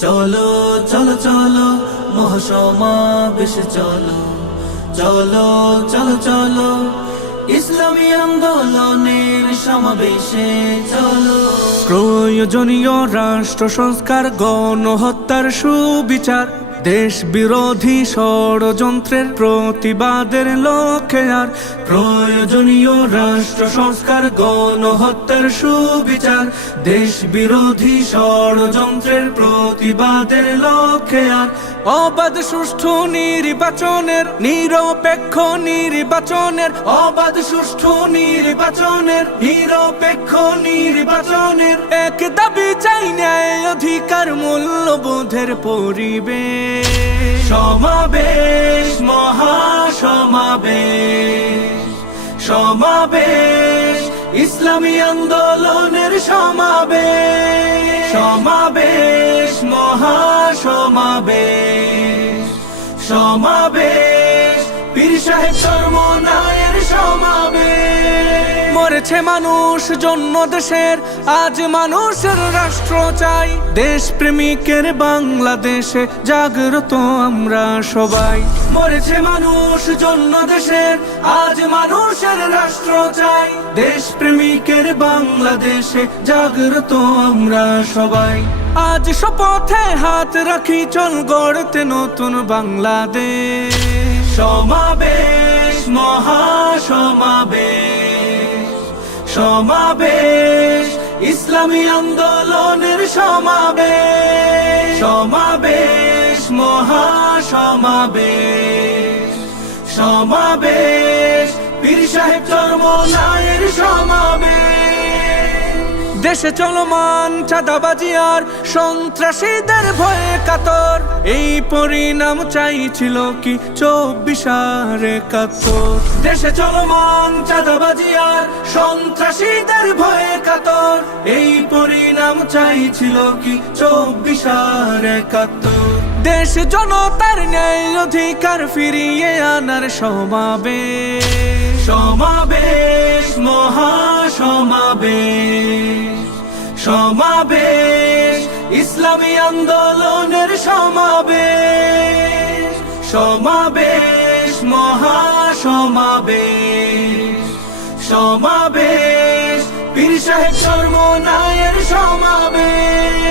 চলো চলো চলো মহাসমাবেশ চলো চলো চলো চলো ইসলামী আন্দোলনের সমাবেশে চলো। প্রয়োজনীয় রাষ্ট্র সংস্কার, গণহত্যার সুবিচার, দেশ বিরোধী ষড়যন্ত্রের প্রতিবাদের লক্ষ্যে আর প্রয়োজনীয় রাষ্ট্র সংস্কার, গণহত্যার সুবিচার, দেশ বিরোধী ষড়যন্ত্রের প্রতিবাদের লক্ষ্যে আর অবাধ সুষ্ঠু নির্বাচনের, নিরপেক্ষ নির্বাচনের, অবাধ সুষ্ঠু নির্বাচনের, নিরপেক্ষ নির্বাচনের এক দাবি চাই, ন্যায় অধিকার মূল্যবোধের পরিবেশ। সমাবেশ মহাসমাবেশ, সমাবেশ ইসলামী আন্দোলনের সমাবেশ, সমাবেশ মহাসমাবেশ, সমাবেশ পীর সাহেব চরমনায়ের সমাবেশ। মরেছে মানুষ জন্য দেশের, আজ মানুষের রাষ্ট্র চাই। দেশ প্রেমিকের বাংলাদেশে জাগ্রত আমরা সবাই। মরেছে মানুষ জন্য দেশের, আজ মানুষের রাষ্ট্র চাই। দেশ প্রেমিকের বাংলাদেশে জাগ্রত আমরা সবাই। আজ শপথে হাত রাখি, চল গড়তে নতুন বাংলাদেশ। সমাবেশ মহাসমাবেশ, সমাবেশ ইসলামী আন্দোলনের সমাবেশ, সমাবেশ মহাসমাবেশ, সমাবেশ পীর সাহেব চরমনায়ের সমাবেশ। দেশে চলমান চাঁদাবাজি আর সন্ত্রাসীদের ভয়ে কাতর, এই পরিণাম চাইছিল কি 24 আর 71। দেশে চলমান চাঁদাবাজি আর সন্ত্রাসীদের ভয়ে কাতর, এই পরিণাম চাইছিল কি 24 আর 71। দেশ জনতার ন্যায় অধিকার ফিরিয়ে আনার সমাবেশ, সমাবেশ মহাসমাবেশ, সমাবেশ ইসলামী আন্দোলনের সমাবেশ, সমাবেশ মহাসমাবেশ, সমাবেশ পীর সাহেব চরমনায়ের সমাবেশ।